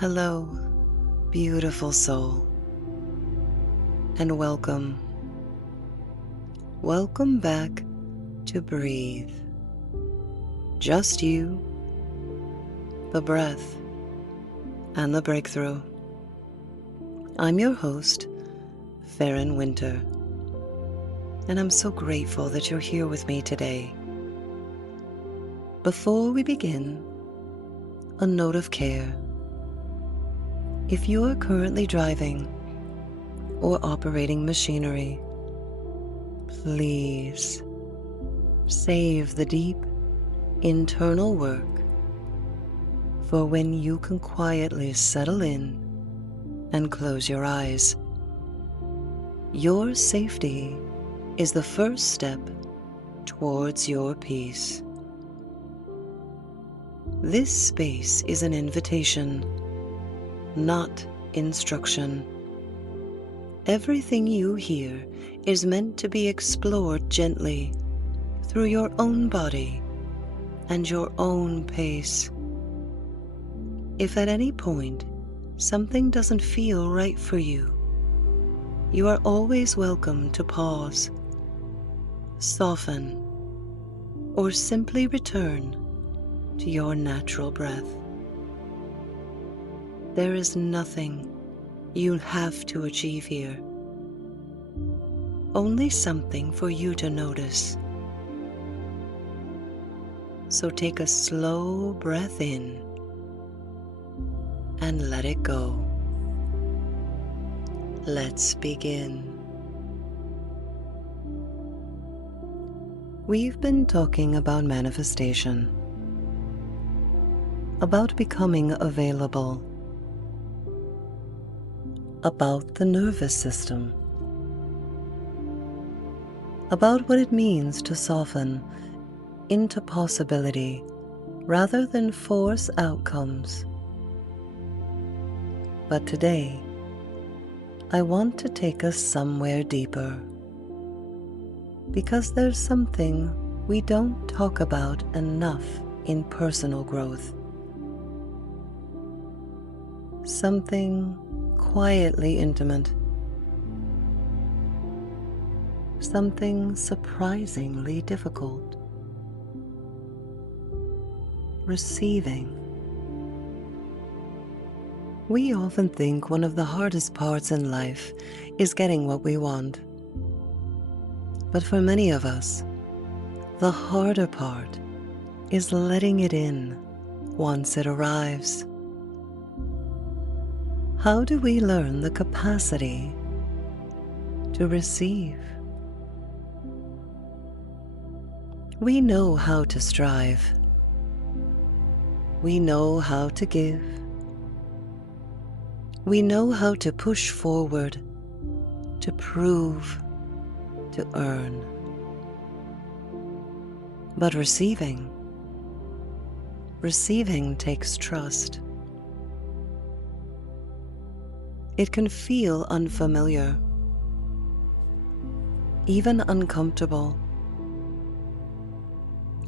Hello, beautiful soul, and welcome. Welcome back to breathe. Just you, the breath, and the breakthrough. I'm your host, Farron Winter, and I'm so grateful that you're here with me today. Before we begin, a note of care. If you are currently driving or operating machinery, please save the deep internal work for when you can quietly settle in and close your eyes. Your safety is the first step towards your peace. This space is an invitation, not instruction. Everything you hear is meant to be explored gently through your own body and your own pace. If at any point something doesn't feel right for you, you are always welcome to pause, soften, or simply return to your natural breath. There is nothing you have to achieve here, only something for you to notice. So take a slow breath in and let it go. Let's begin. We've been talking about manifestation, about becoming available, about the nervous system, about what it means to soften into possibility rather than force outcomes. But today, I want to take us somewhere deeper, because there's something we don't talk about enough in personal growth. Something quietly intimate. Something surprisingly difficult. Receiving. We often think one of the hardest parts in life is getting what we want. But for many of us, the harder part is letting it in once it arrives. How do we learn the capacity to receive? We know how to strive. We know how to give. We know how to push forward, to prove, to earn. But receiving takes trust. It can feel unfamiliar, even uncomfortable.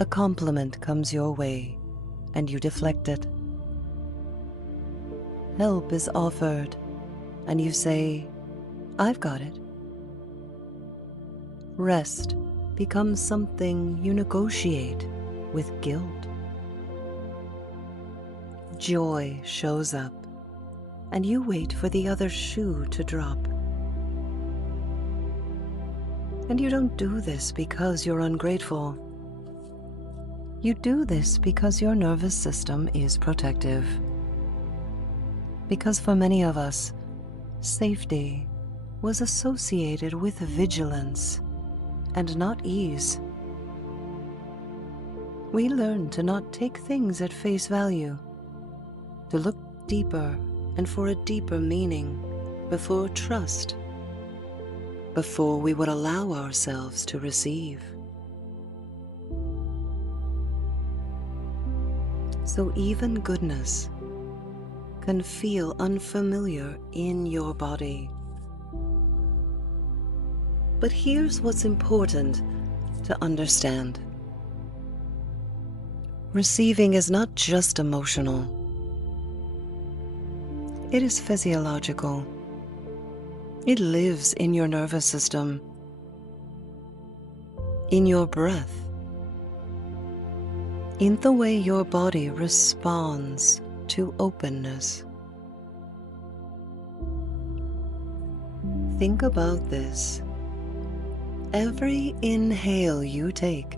A compliment comes your way and you deflect it. Help is offered and you say, "I've got it." Rest becomes something you negotiate with guilt. Joy shows up and you wait for the other shoe to drop. And you don't do this because you're ungrateful. You do this because your nervous system is protective. Because for many of us, safety was associated with vigilance and not ease. We learn to not take things at face value, to look deeper and for a deeper meaning before trust, before we would allow ourselves to receive. So even goodness can feel unfamiliar in your body. But here's what's important to understand. Receiving is not just emotional. It is physiological. It lives in your nervous system, in your breath, in the way your body responds to openness. Think about this. Every inhale you take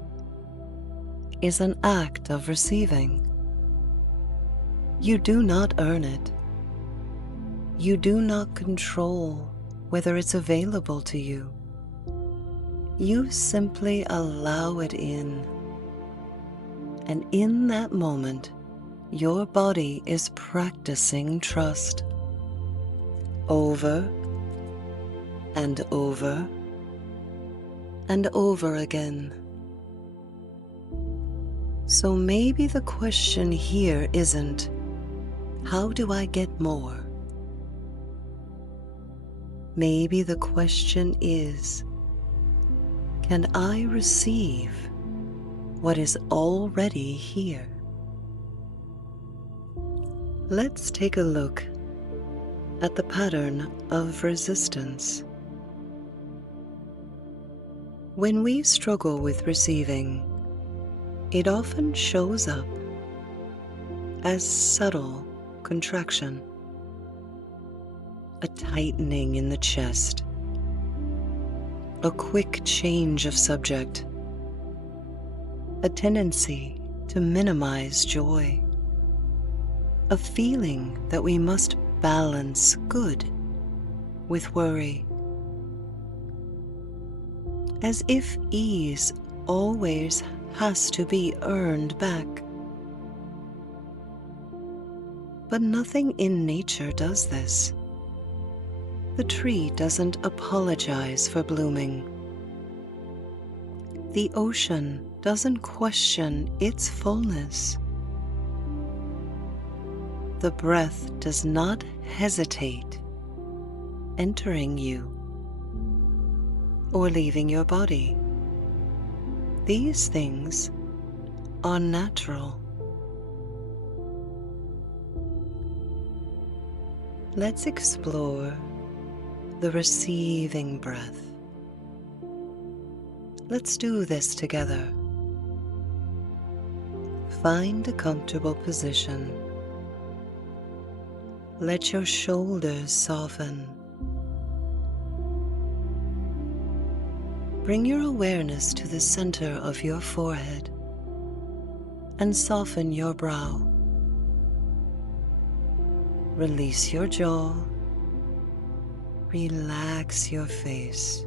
is an act of receiving. You do not earn it. You do not control whether it's available to you. You simply allow it in. And in that moment, your body is practicing trust. Over and over and over again. So maybe the question here isn't, how do I get more? Maybe the question is, can I receive what is already here? Let's take a look at the pattern of resistance. When we struggle with receiving, it often shows up as subtle contraction, a tightening in the chest, a quick change of subject, a tendency to minimize joy, a feeling that we must balance good with worry, as if ease always has to be earned back. But nothing in nature does this. The tree doesn't apologize for blooming. The ocean doesn't question its fullness. The breath does not hesitate entering you or leaving your body. These things are natural. Let's explore the receiving breath. Let's do this together. Find a comfortable position. Let your shoulders soften. Bring your awareness to the center of your forehead and soften your brow. Release your jaw. Relax your face.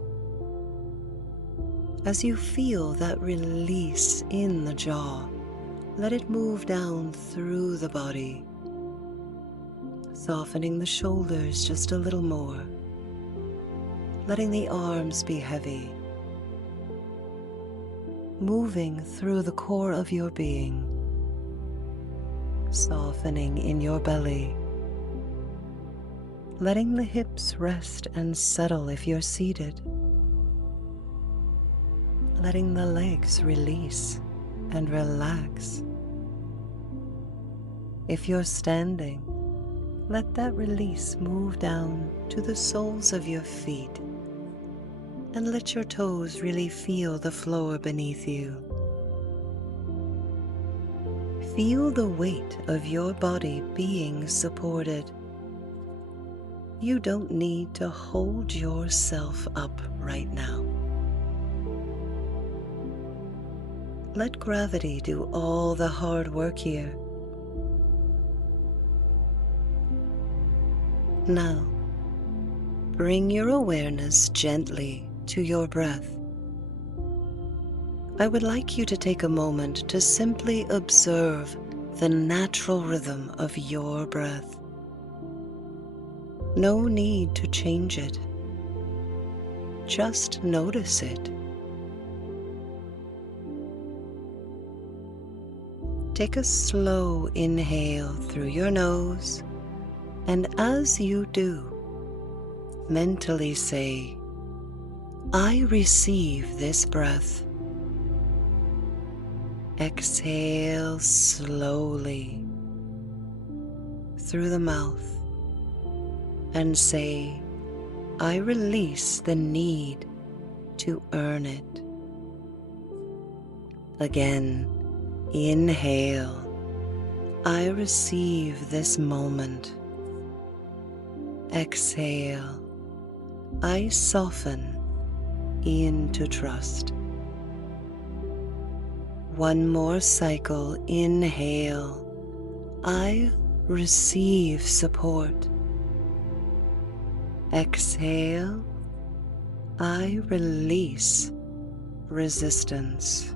As you feel that release in the jaw, let it move down through the body, softening the shoulders just a little more, letting the arms be heavy, moving through the core of your being, softening in your belly, letting the hips rest and settle if you're seated, letting the legs release and relax. If you're standing, let that release move down to the soles of your feet and let your toes really feel the floor beneath you. Feel the weight of your body being supported. You don't need to hold yourself up right now. Let gravity do all the hard work here. Now, bring your awareness gently to your breath. I would like you to take a moment to simply observe the natural rhythm of your breath. No need to change it. Just notice it. Take a slow inhale through your nose, and as you do, mentally say, I receive this breath. Exhale slowly through the mouth and say, I release the need to earn it. Again, inhale. I receive this moment. Exhale. I soften into trust. One more cycle. Inhale. I receive support. Exhale. I release resistance.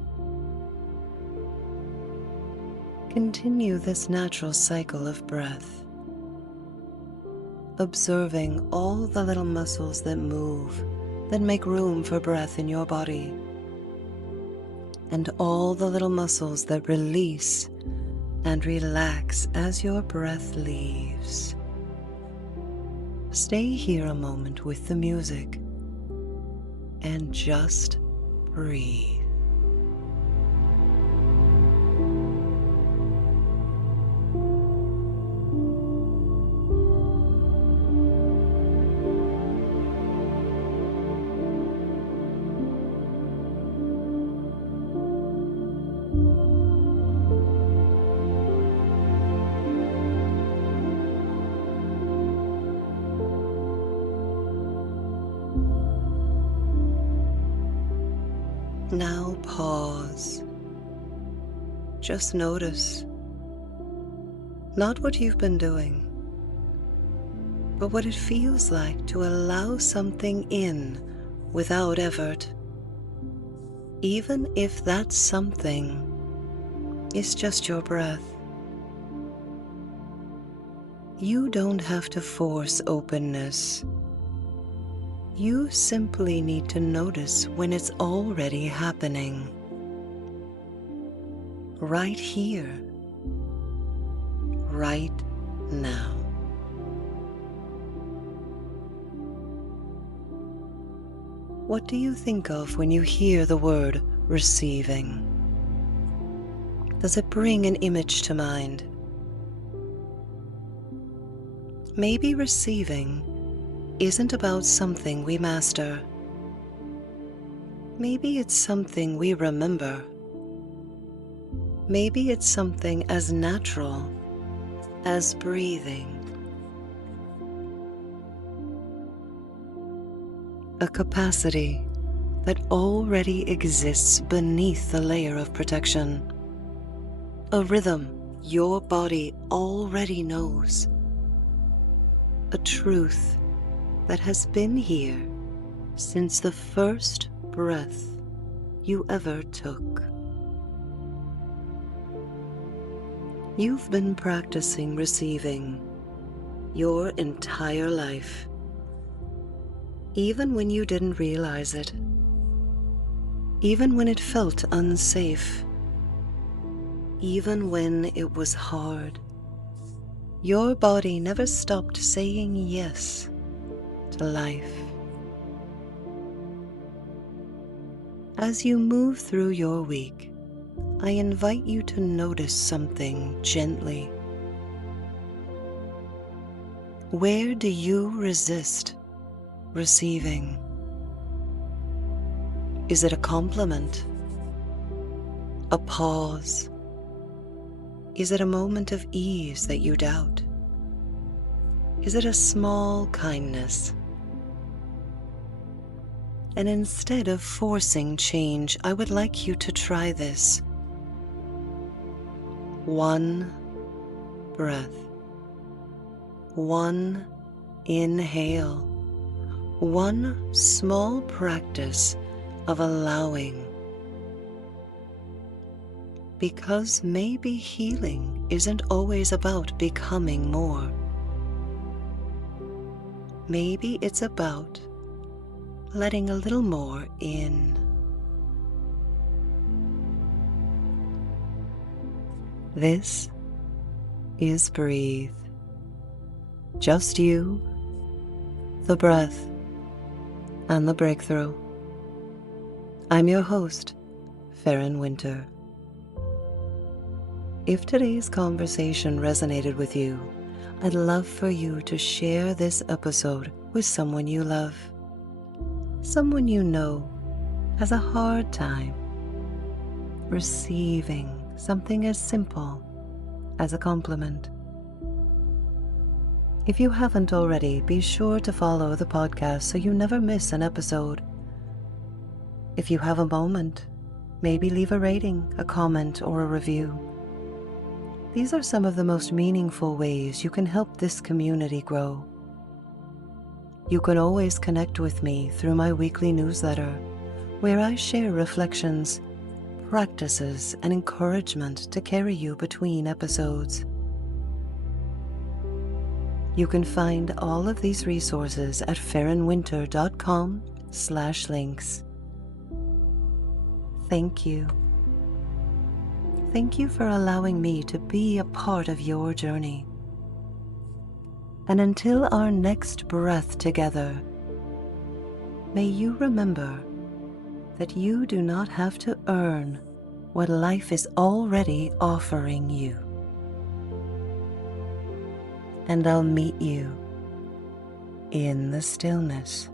Continue this natural cycle of breath, observing all the little muscles that move, that make room for breath in your body, and all the little muscles that release and relax as your breath leaves. Stay here a moment with the music and just breathe. Now pause. Just notice, not what you've been doing, but what it feels like to allow something in without effort, even if that something is just your breath. You don't have to force openness. You simply need to notice when it's already happening. Right here, right now. What do you think of when you hear the word receiving? Does it bring an image to mind? Maybe receiving isn't about something we master. Maybe it's something we remember. Maybe it's something as natural as breathing. A capacity that already exists beneath the layer of protection. A rhythm your body already knows. A truth that has been here since the first breath you ever took. You've been practicing receiving your entire life, even when you didn't realize it, even when it felt unsafe, even when it was hard. Your body never stopped saying yes to life. As you move through your week, I invite you to notice something gently. Where do you resist receiving? Is it a compliment? A pause? Is it a moment of ease that you doubt? Is it a small kindness? And instead of forcing change, I would like you to try this. One breath. One inhale. One small practice of allowing. Because maybe healing isn't always about becoming more. Maybe it's about letting a little more in. This is Breathe. Just you, the breath, and the breakthrough. I'm your host, Farron Winter. If today's conversation resonated with you, I'd love for you to share this episode with someone you love, someone you know has a hard time receiving something as simple as a compliment. If you haven't already, be sure to follow the podcast so you never miss an episode. If you have a moment, maybe leave a rating, a comment, or a review. These are some of the most meaningful ways you can help this community grow. You can always connect with me through my weekly newsletter, where I share reflections, practices, and encouragement to carry you between episodes. You can find all of these resources at farronwinter.com/links. Thank you. Thank you for allowing me to be a part of your journey. And until our next breath together, may you remember that you do not have to earn what life is already offering you. And I'll meet you in the stillness.